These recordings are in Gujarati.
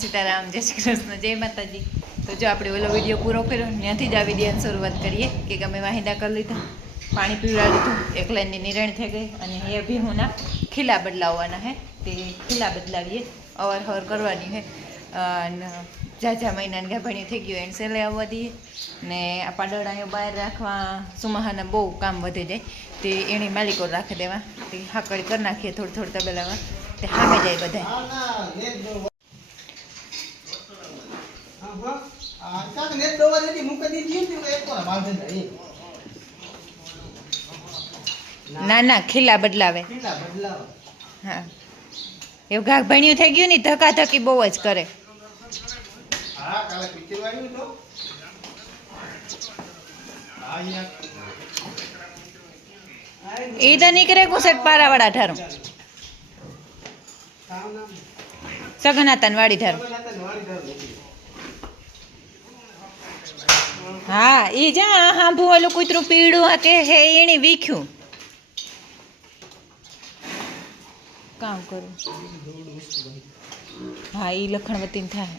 સીતારામ, જય શ્રી કૃષ્ણ, જય માતાજી. તો જો આપણે ઓલો વિડીયો પૂરો કર્યો ત્યાંથી જ આ વિડીયોની શરૂઆત કરીએ કે અમે વાહિંદા કરી લીધા, પાણી પીવડા લીધું, એક લાઈનની નિરણ થઈ ગઈ અને એ ભીહુંના ખીલા બદલાવવાના હે. તે ખીલા બદલાવીએ, અવાર હવાર કરવાની હે. અને ઝાઝા મહિનાની ગાભણી થઈ ગયું એને સેલે આવવા દઈએ ને આ પાડોળાઓ બહાર રાખવા સુમાહાના બહુ કામ વધે જાય તે એની માલિકો રાખી દેવા. તે હાકડી કરી નાખીએ થોડી થોડી તબેલામાં, તે સામે જાય બધા. ના ના ખીલા બદલાવે. હા એવું ઘાઘ ભણ્યું થઈ ગયું ને, ધક્કા ધક્કી બહુ જ કરે. એ તો નીકળે કુસેટ પારાવાળા ઠારું, સગનાતન વાડી ઠારું. હા એ જા હાંભું ઓલું કૂતરું પીળું કે હે એને વીખ્યું કામ કરું. હા એ લખણવતી થાય.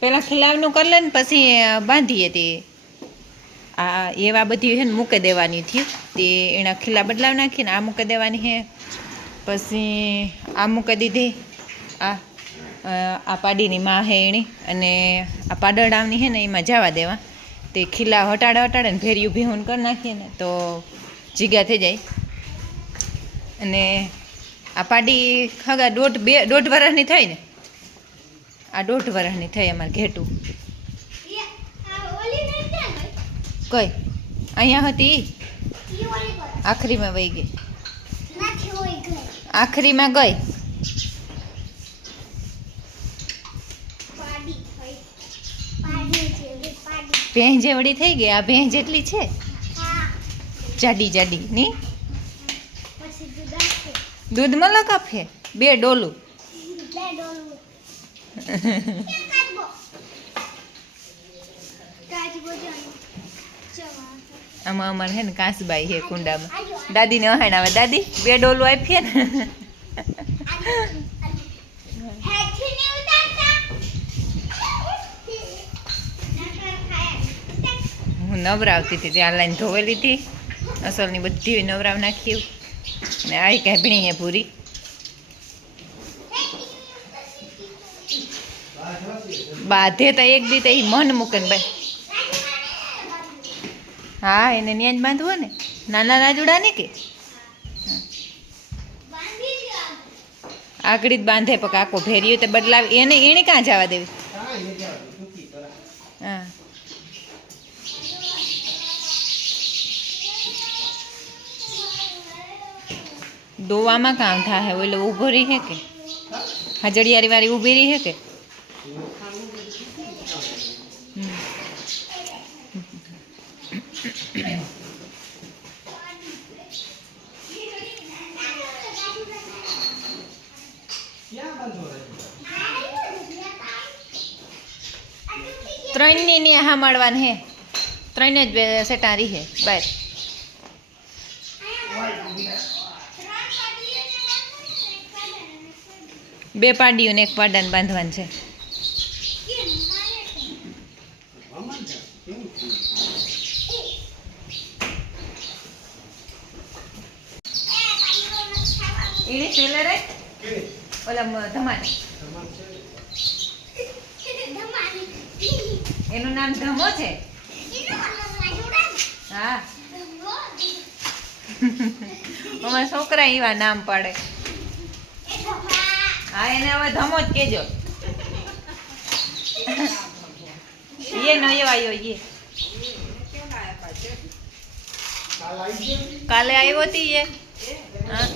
પેલા ખીલાવનું કરી લે ને પછી બાંધીએ. તે આ એવા બધી છે ને મૂકી દેવાની થયું. તે એના ખીલા બદલાવ નાખીને આ મૂકી દેવાની છે. પછી આ મૂકી દીધી. આ પાડીની માં હે એની અને આ પાડડાવની છે ને એમાં જવા દેવા. તે ખીલા હટાડે ને ભેરિયું ભીહું કરી નાખીએ ને તો જીગા થઈ જાય. અને આ પાડી ખગા દોઢ વર્ષની થઈ ને, આ 1.5 વર્ષની થઈ અમારે ઘેટું. કઈ અહીંયા હતી આખરીમાં વહી ગઈ, આખરીમાં ગઈ. ભેંસ જેવડી થઈ ગઈ. આ ભેંસ જેટલી છે, જાડી જાડી ની. દૂધ મલક આપે 2 ડોલું. આમાં અમારે હે ને કાંસબાઈ હે કુંડામાં. દાદીને અહાણ આવે, દાદી 2 ડોલું આપીએ ને. હું નવરાવતી હતી ત્યાં લાઈન ધોવેલી હતી. અસલની બધી નવરાવ નાખી ને આ કાંઈ ભીણી હે પૂરી. બાધે તો એક દી તો એ મન મૂકે ને ભાઈ. હા એને ન્યા જ બાંધવો ને, નાના રાજુડા ને કે આગળ જ બાંધે. પણ આખો ભેરિયો તો બદલાવી એને ક્યાં જવા દેવી. હા દોવામાં કામ થાય. ઓલો ઊભો રહી હે કે હજડિયારી વાળી ઊભી રહી હે કે ત્રણની ને હા માળવાન હે. 3 જ સેટારી હે બાર. બે પાડીઓને એક પાડાને બાંધવાનું છે. એને સેલે રે ઓલા ધમાની, એનું નામ ધમો છે. હા અમારા છોકરા એવા નામ પાડે. હા એને હવે ધમો જ કેજો. એ નો આવ્યો એ કાલે આવ્યો હતી એ. હા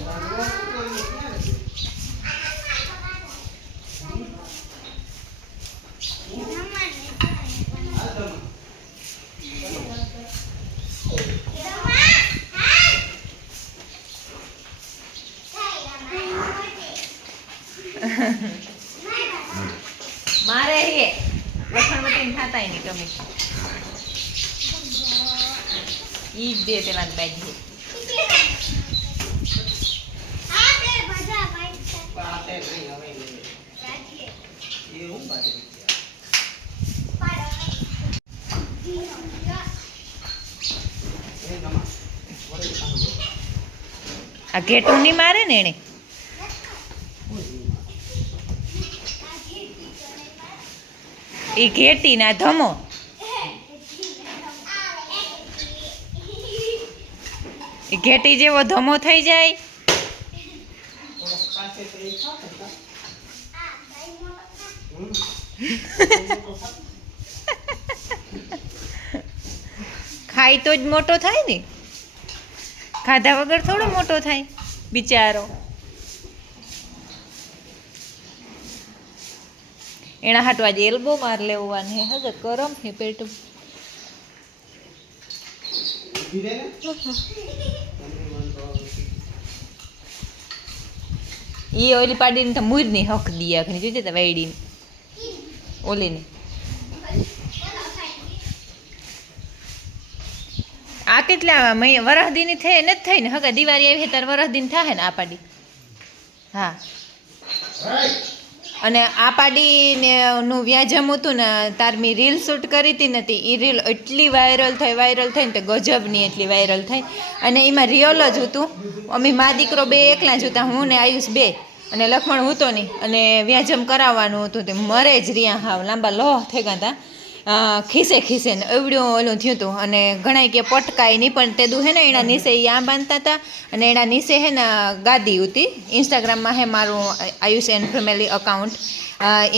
મારે હે લખણવતી થતા એની કમી. ઈ જ બે પેલા બાજી આ ઘેટું નહીં મારે ને એને. એ ઘેટી ના ધમો. એ ઘેટી જેવો ધમો થઈ જાય. ખાય તો જ મોટો થાય ને, ખાધા વગર થોડો મોટો થાય બિચારો. એના હાટુ આજે એલ્બો માર લેવાનું હે. હજે કરમ હે પેટું. એ ઓલી પાડીને તો મૂરની હક દિયા ખરી જોજે તો વાયડીને ઓલીને. આ કેટલા વરસદીની થઈ નથી થઈ ને હગા દિવાળી આવી ત્યારે વરસદીની થાય ને આ પાડી. હા અને આ પાડીને નું વ્યાજમ હતું ને તાર મેં રીલ શૂટ કરી હતી નથી. એ રીલ એટલી વાયરલ થઈ ને તો ગજબની એટલી વાયરલ થઈ. અને એમાં રિયલ જ હતું. અમે મા દીકરો બે એકલા જ હતા, હું ને આયુષ બે, અને લક્ષ્મણ હતો નહીં. અને વ્યાજમ કરાવવાનું હતું તે મરે જ રહ્યા હાવ લાંબા લોહ થઈ ગયા હતા. ખીસે ને એવડું ઓલું થયું હતું. અને ઘણા કે પટકાય નહીં પણ તે દુ હે ને એના નીચે એ આ બાંધતા હતા. અને એના નીચે હે ને ગાદી હતી. ઇન્સ્ટાગ્રામમાં હે મારું આયુષ એન્ડ ફેમિલી અકાઉન્ટ.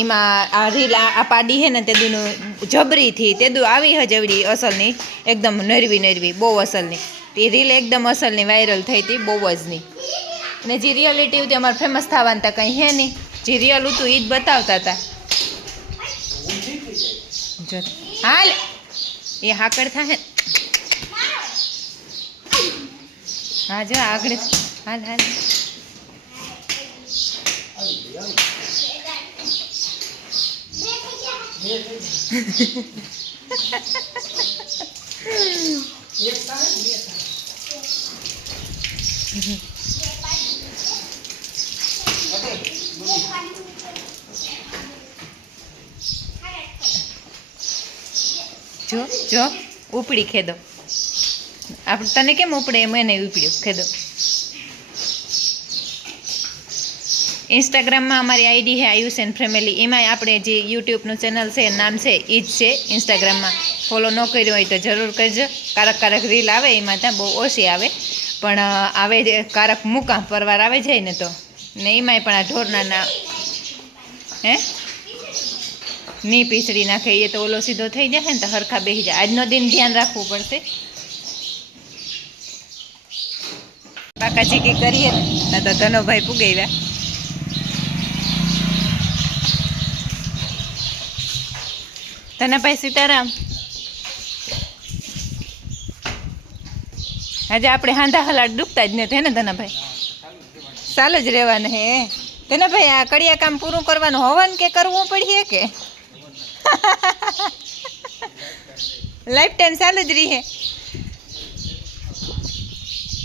એમાં આ રીલ આ પાડી હે ને તે દુનું જબરીથી તે દુ આવી હજવડી અસલની એકદમ નરવી બહુ અસલની. તે રીલ એકદમ અસલની વાયરલ થઈ હતી બહુ જ નહીં. અને જે રિયાલિટી હતી અમારે ફેમસ થવાનું તા કંઈ હે નહીં. જે રિયલ હતું એ જ બતાવતા હતા. હાલ એ હાકડ થાય. હા જો આગળ હાલ હાલ. જો જો ઉપડી ખેદો. આપણે તને કેમ ઉપડે એમ એને ઉપડ્યો ખેદો. ઇન્સ્ટાગ્રામમાં અમારી આઈડી છે આયુષ એન્ડ ફેમિલી. એમાં આપણે જે યુટ્યુબનું ચેનલ છે નામ છે એ જ છે. ઇન્સ્ટાગ્રામમાં ફોલો ન કર્યો હોય તો જરૂર કરજો. કારક રીલ આવે એમાં ત્યાં બહુ ઓછી આવે પણ આવે કારક મૂકા પરવાર આવે જાય ને તો. ને એમાંય પણ આ ઢોરના હે ની પીસડી નાખે એ તો ઓલો સીધો થઈ જશે ને તો હરખા બેસી જાય. આજનો દિન ધ્યાન રાખવું પડશે. બાકાજી કંઈ કરીએ ને તો ધનોભાઈ પુગાવ્યા. ધનાભાઈ સીતારામ. આજે આપણે હાંધા હલાડ ડૂબતા જ નથી હે ને ધનાભાઈ? ચાલુ જ રહેવાનું હે. ધનાભાઈ આ કડિયા કામ પૂરું કરવાનું હોવાનું કે કરવું પડીએ કે લાઈફ ટાઈમ ચાલુ જ રહી.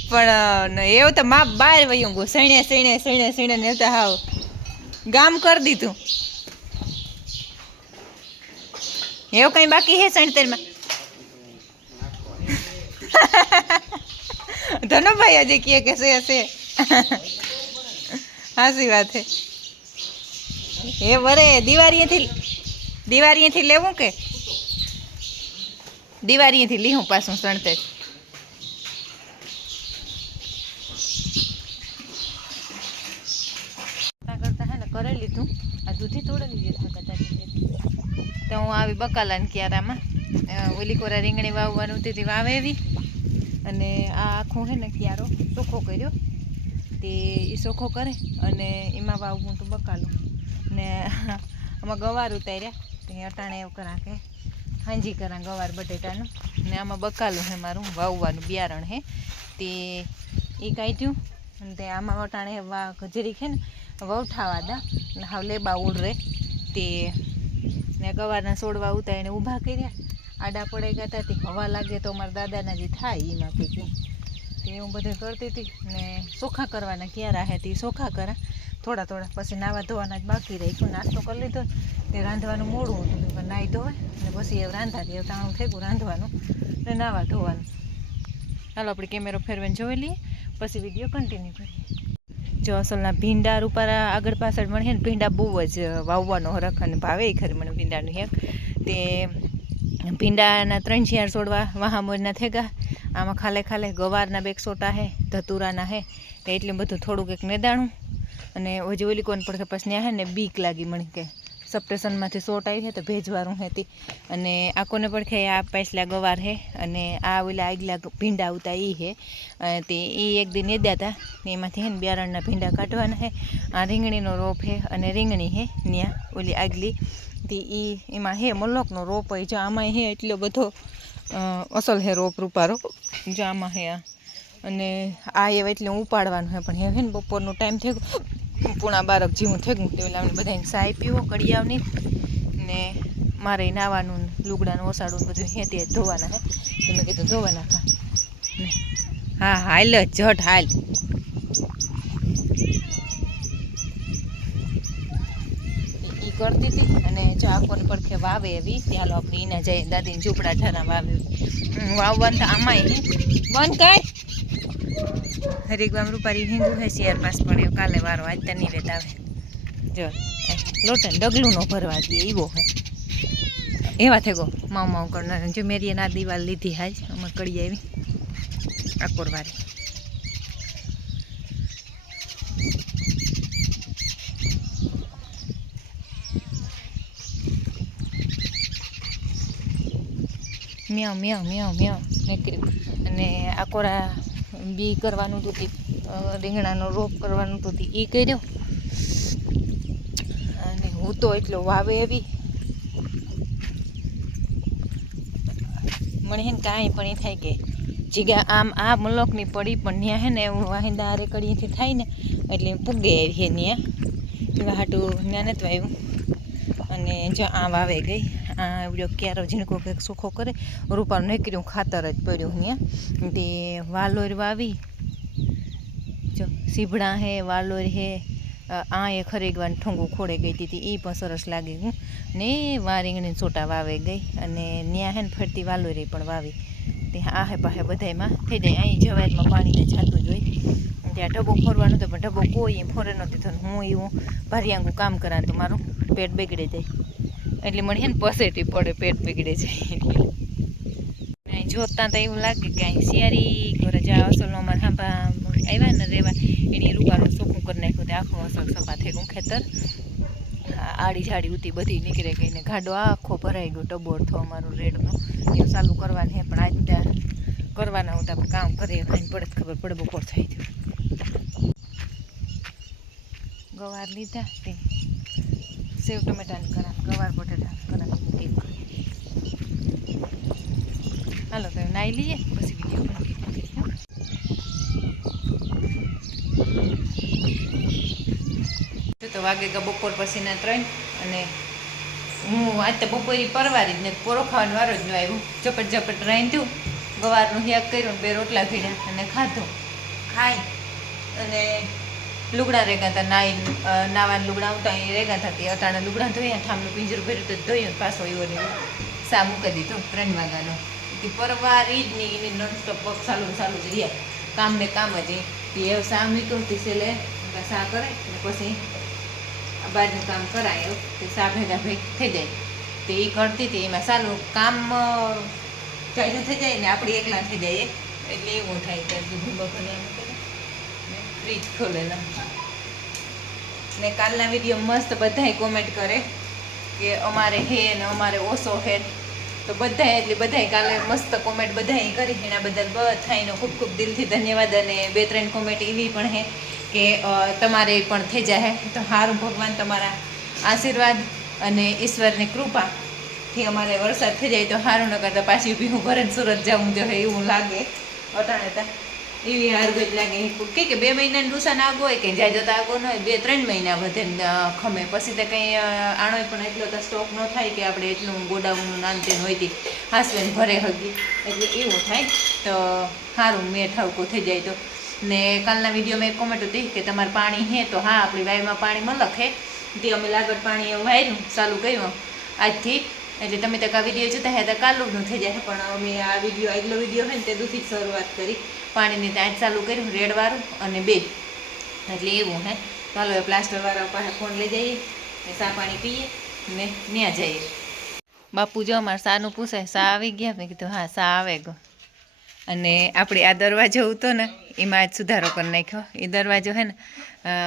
પણ એવું તો મા બહાર વયું ગયું. સણે ને તો હાવ ગામ કરી દીધું. એવું કઈ બાકી હે સણતરમાં? ધનુભાઈ આજે કહે કે છે હાસી વાત હે. એ વરે દિવાળીએથી લેવું કે દિવાળીએથી લીહું પાછું સણતર. કરતા હે ને કરી લીધું. આ દૂધી તોડી લીધી તો હું આવી બકાલાને ક્યારામાં ઓલી કોરા રીંગણી વાવવાનું તેથી વાવેવી. અને આ આખું હે ને ક્યારો ચોખ્ખો કર્યો તે એ ચોખ્ખો કરે અને એમાં વાવવું તો બકાલું. ને આમાં ગવાર ઉતાર્યા તે અટાણે એવું કરા કે હાંજી કરા ગવાર બટેટાનું. ને આમાં બકાલું હે મારું વાવવાનું બિયારણ હે તે એ કાઢ્યું. અને તે આમાં અટાણે ગજરી છે ને વવઠાવા દા ને હાવ લેબા ઉડરે તે ને ગવારના છોડવા ઉતારીને ઊભા કર્યા. આડા પડી ગયા હતા તે હવા લાગે તો અમારા દાદાના જે થાય એમાં કંઈક તે હું બધું કરતી હતી. ને ચોખ્ખા કરવાના ક્યારા હે તે ચોખ્ખા કરા થોડા પછી નાવા ધોવાના જ બાકી રાખ્યું. નાસ્તો કરી લીધો તે રાંધવાનું મોડું હતું પણ નાહી ધોવાય ને પછી એ રાંધાતી તાણું થઈ ગયું રાંધવાનું ને નાવા ધોવાનું. ચાલો આપણે કેમેરો ફેરવીને જોઈ લઈએ. પછી વિડીયો કન્ટિન્યુ કરીએ. જો અસલના ભીંડા રૂપારા આગળ પાછળ મળે ને ભીંડા બહુ જ વાવવાનો હરખ અને ભાવે ખરી મને ભીંડાનું હેક તે ભીંડાના 3-4 છોડવા વાહામોરના થેગા આમાં ખાલે ખાલે ગવારના 2 સોટા હે ધતુરાના હે તે એટલું બધું થોડુંક એક નેદાણું અને હજી ઓલી કોણ પડે પછી ત્યાં હે ને બીક લાગી મને કે સપ્ટેશનમાંથી સોટ આવી હે તો ભેજવાળું હતી અને આ કોને પડખે આ પાછલા ગવાર હે અને આ ઓલા આગલા ભીંડા આવતા એ હે તે એ એક દી નેદ્યા હતા એમાંથી હે ને બિયારણના ભીંડા કાઢવાના હે આ રીંગણીનો રોપ હે અને રીંગણી હે ત્યાં ઓલી આગલી તે એમાં હે મલોકનો રોપ હોય જો આમાં હે એટલો બધો અસલ હે રોપ રૂપારો જો આમાં હે આ અને આ એવા એટલે ઉપાડવાનું હે પણ હે ને બપોરનો ટાઈમ થઈ ગયો 11:30 જેવું થઈ ગયું એટલે અમને બધાને સાય પીવો કડિયાવની ને મારે નાવાનું લુગડાનું ઓસાડું બધું હે તે ધોવાના હે તો મેં કીધું ધોવા નાખા હા હાલ જટ હાલ એ કરતી હતી અને જો આકોને પડખે વાવે એવી ચાલો આપણે એના જઈએ દાદીને ઝૂંપડા ઠારા વાવે વાવવાનું તો આમાં બંધ કર હરિગવામ રૂપારી હિંગું હે શેર પાસ પડ્યો કાલે વારો આજ તો નહીં વેત આવે જો લોટન ડગલું નો ભરવા દે એવો હે એવા થેગો માવ માવ કરનાર જો મેરીએ ના દિવાલ લીધી હાજ અમે કરી આવી આકોરવારી મ્યાવ મ્યાવ મ્યાવ મ્યાવ નીકળ્યું અને આકોરા બી કરવાનું હતું રીંગણાનો રોપ કરવાનું હતું એ કર્યો અને હું તો એટલો વાવે એવી મને હે ને કાંઈ પણ એ થાય કે જીગા આમ આ મલોકની પડી પણ ત્યાં હે ને એવું વાહિંદા આરે કડીએથી થાય ને એટલે પૂગે હે ત્યાં એવા હાટું ત્યાં નથી વાવ્યું અને જો આ વાવે ગઈ આ એવડો ક્યારો ઝીણકો કંઈક સુખો કરે રૂપાનું નીકળ્યું ખાતર જ પડ્યું ત્યાં તે વાલોર વાવી જો સીભડા હે વાલોર હે આ એ ખરેગવાનું ઠોંગું ખોડે ગઈ હતી એ પણ સરસ લાગી હું ને વા રીંગણીને સોટા વાવે ગઈ અને ત્યાં હે ને ફરતી વાલોરી પણ વાવી તે આહે પાહે બધામાં થઈ જાય અહીં જવાજમાં પાણીને જાતું જ હોય ત્યાં ઢબો ફોરવાનું તો પણ ઢબો કોઈ એમ ફોરે નહોતી થતું હું એવું ભારિયાંગું કામ કરા તો મારું પેટ બગડે જાય એટલે મને હે ને પસેટી પડે પેટ બગડે જાય એટલે જોતા તો એવું લાગે કે અહીં શિયારી ઘરે જા અસલનો અમારે હાંભા આવ્યા ને રેવા એની રૂપાનું ચોખ્ખું કરી નાખ્યું તે આખું અસલ સફા થઈ ગયું ખેતર આડી ઝાડી ઉતી બધી નીકળે ગઈ ને ગાડો આખો ભરાઈ ગયો ટબોર થો અમારું રેડનો એ ચાલુ કરવાની હે પણ આજ ત્યાં કરવાના હતા પણ કામ કરીએ ખાઈને પડે ખબર પડે બપોર થઈ ગયું ગવાર લીધા તે સેવ ટમેટાની કરા ગવાર બટાટા કરા મૂકી હાલો તો નાઈ લઈએ પછી વિડીયો કન્ટિન્યુ કરીએ તો વાગે ગયા બપોર પછીના 3 અને હું આજ તો બપોરી પરવારી જ ને પોરો ખાવાનો વારો જ ન આવ્યું ઝપટ ઝપટ રાંધ્યું ગવારનું યાગ કર્યું 2 રોટલા ભીડ્યા અને ખાધું ખાઈ અને લુગડા રેગા હતા નાવાના લુગડા આવતા એ રેગા થતી અટાણા લુગડા ધોયા ઠામનું પિંજરું ભર્યું તો ધોયું પાછો એવો ને સા મૂકી દીધું 3 વાગ્યાનો એ પરવારી જ નહીં એની નોનસ્ટોપ પગ ચાલુ જ રહ્યા કામ ને કામ જ એ સા મીકવતી છેલ્લે સા કરે ને પછી બહારનું કામ કરાય તે સા ભેગા ભેગ થઈ જાય તો એ કરતી હતી એમાં સારું કામ ચાલ્યું થઈ જાય ને આપણે એકલા થઈ જાય એટલે એવું થાય કે બપોરે ફ્રીજ ખોલેલા ને કાલના વિડીયો મસ્ત બધાય કોમેન્ટ કરે કે અમારે હે ને અમારે ઓછો હે તો બધાય એટલે બધાય કાલે મસ્ત કોમેન્ટ બધાય કરી એના બદલ બધાયનો ખૂબ ખૂબ દિલથી ધન્યવાદ અને 2-3 કોમેન્ટ એવી પણ હે કે તમારે પણ થઈ જાય તો સારું ભગવાન તમારા આશીર્વાદ અને ઈશ્વરની કૃપાથી અમારે વરસાદ થઈ જાય તો સારું ન કરતા પાછી ઊભી હું ઘરે સુરત જાઉં જોઈએ એવું લાગે અટાણે એવી હારગત લાગે કે 2 મહિનાની ડુસાને આગો હોય કે જાય જતા આગો ન હોય 2-3 મહિના વધે ખમે પછી તો કંઈ આણો પણ એટલો તો સ્ટોક ન થાય કે આપણે એટલું ગોડાઉનનું નાનતેન હોયતી હાસવેન ભરે હગી એટલે એવું થાય તો સારું મેં ઠાવકું થઈ જાય તો ને કાલના વિડીયોમાં એક કોમેન્ટ હતી કે તમારે પાણી હે તો હા આપણી વાયમાં પાણી મલક હે તે અમે લાગડ પાણી વાયરું ચાલુ કર્યું આજથી એટલે તમે તો આ વિડીયો જોતા હે તો કાલુનું થઈ જાય, પણ અમે આ વિડીયો આગલો વિડીયો હોય ને તે દૂધી શરૂઆત કરી, પાણીની ટાંચ ચાલુ કર્યું રેડવાળું અને 2, એટલે એવું હે. ચાલો એ પ્લાસ્ટરવાળા પાસે ફોન લઈ જઈએ ને ચા પાણી પીએ ને ત્યાં જઈએ. બાપુ જો અમારે શાનું પૂછે, શા આવી ગયા? મેં કીધું હા શા આવે ગયો. અને આપણે આ દરવાજો હતો ને એમાં આજ સુધારો કરી નાખ્યો. એ દરવાજો હે ને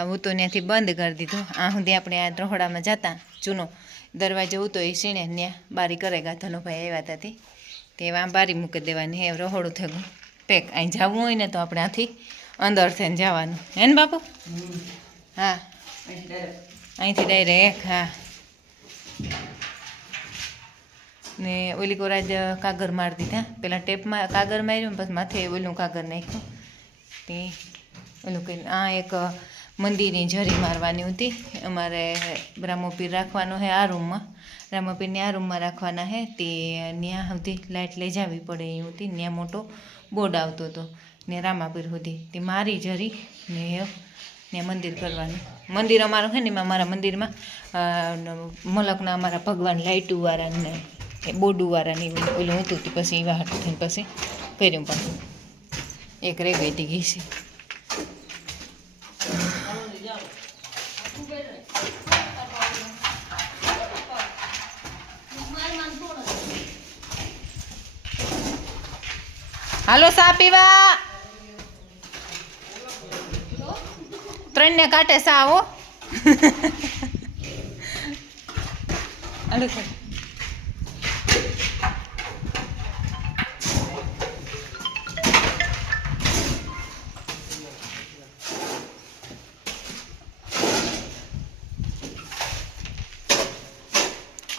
હું તો ત્યાંથી બંધ કરી દીધો. આ સુધી આપણે આ રહોડામાં જતા જૂનો દરવાજો હતો એ સીણે ત્યાં બારી કરેગા ધનુભાઈ આવ્યા હતા તે આમ બારી મૂકી દેવાની. હે રહોડું થયું પેક. અહીં જવું હોય ને તો આપણે આથી અંદર થઈને જવાનું હે ને બાપુ? હા અહીંથી ડાયરેક્ટ. હા ને ઓલી કોરાજ કાગર મારી દીધા. પહેલાં ટેપમાં કાગર માર્યું ને પછી માથે ઓલું કાગર નાખ્યું તે ઓલું કંઈ. આ એક મંદિરની જરી મારવાની હતી. અમારે બ્રહ્મપીર રાખવાનો છે આ રૂમમાં, બ્રહ્મપીરને આ રૂમમાં રાખવાના છે તે ત્યાં સુધી લાઇટ લઈ જવી પડે એવું હતી. ત્યાં મોટો બોર્ડ આવતો હતો ને રામાપીર સુધી તે મારી જરી ને ત્યાં મંદિર કરવાનું. મંદિર અમારું છે ને એમાં મારા મંદિરમાં મલકના અમારા ભગવાન લાઇટુવાળા ને બોડુવાળાની ઓલું હતું તે પછી એવા હાટું થઈને પછી કર્યું. પણ એક રહી ગઈ હતી ઘીસી. હાલો સા પીવા. 3 ને કાંટે સા હો. હાલો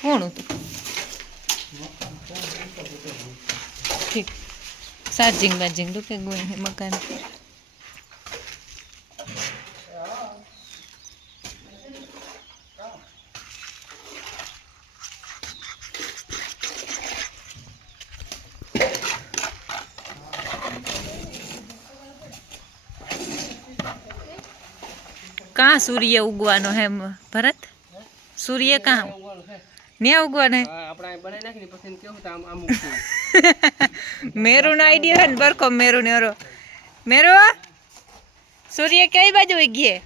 કોણ હતું? ઠીક ચાર્જિંગ બાર્જિંગ રૂપે ગોઈ મકાન. कहाँ सूर्य उगवानो है भरत? सूर्य कहाँ न्या उगवानो है? मेरू नो आइडिया है बरको मेरू ने रो मेरू सूर्य कई बाजू उगी है?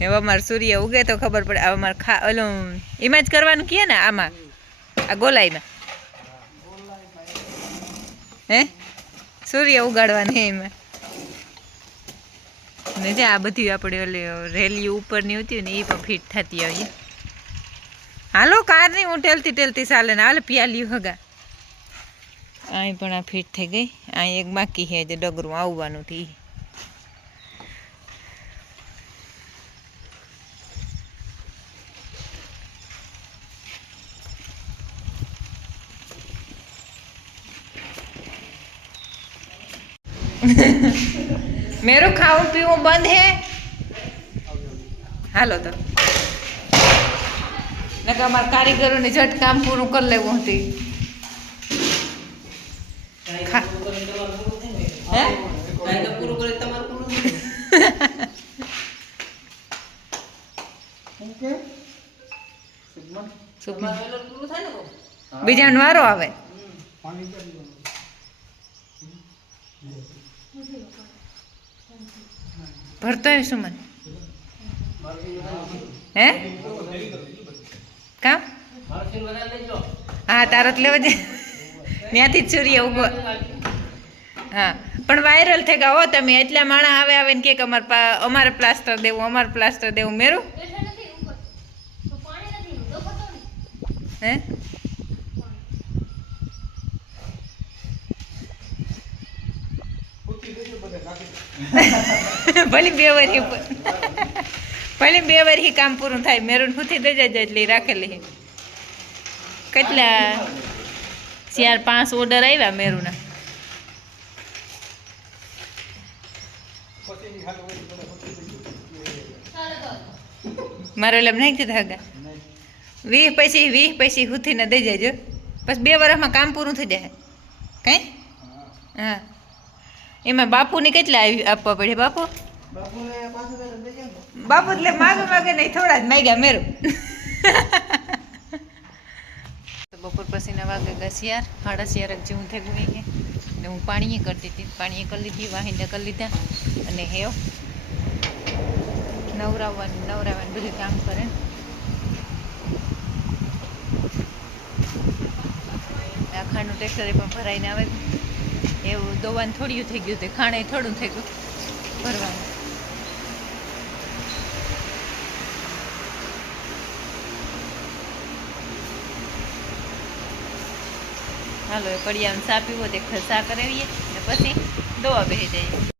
હવે અમારે સૂર્ય ઉગે તો ખબર પડે. હવે અમારે ઓલું એમાં જ કરવાનું કીએ ને આમાં આ ગોલાઈમાં હે સૂર્ય ઉગાડવાનું હે એમાં. ને જે આ બધી આપણે ઓલી રેલી ઉપરની હતી ને એ પણ ફિટ થતી આવી. હાલો કાર નહીં હું ટેલતી ટેલતી ચાલે ને હાલ પિયાલ્યું હગા. અહીં પણ આ ફિટ થઈ ગઈ. અહીં એક બાકી છે જે ડગરું આવવાનું હતી. मेरू खाऊं पीऊं बंद है. हालो तो नका हमार कारीगरों ने झट काम पूરું कर लेવું હતી. બીજા વારો આવે ભરતો હે સુમન હે કામ હા તારત લેવા જાય ત્યાંથી જ સૂર્ય ઉગો. હા પણ વાયરલ થઈ ગયા હો તમે. એટલા માણસ આવે આવે ને કે અમારે પ્લાસ્ટર દેવું અમારે પ્લાસ્ટર દેવું. મેરું હે ભલે 2 વર્ષ ભલે 2 વર્ષ કામ પૂરું થાય. મેરું પૂછી દઈ જાય એટલે રાખેલી. કેટલા 4-5 ઓર્ડર આવ્યા મેરુના. મારો એટલે નાખી દીધા હગા 20 પછી 20 પછી હુથીને દઈ જાયજો. પછી 2 વર્ષમાં કામ પૂરું થઈ જાય. કઈ હા એમાં બાપુને કેટલા આપવા પડે બાપુ બાપુ એટલે માગે નહીં થોડા જ માગ્યા મેરું બપોર પછીના વાગે ઘસિયાર 11:30 જેવું થઈ ગયું કે ને હું પાણીએ કરતી હતી પાણીએ કરી લીધી વાહિંદા કરી લીધા અને હેવ નવરાવવાનું બધું કામ કરે આ ખાંડનું ટ્રેક્ટરે પણ ભરાઈને આવે એવું દોવાનું થોડું થઈ ગયું હતું ખાણે થોડું થઈ ગયું ભરવાનું હાલો એ કડિયામાં ચા પીવો તે ચા કરાવીએ ને પછી દવા બેસી જઈએ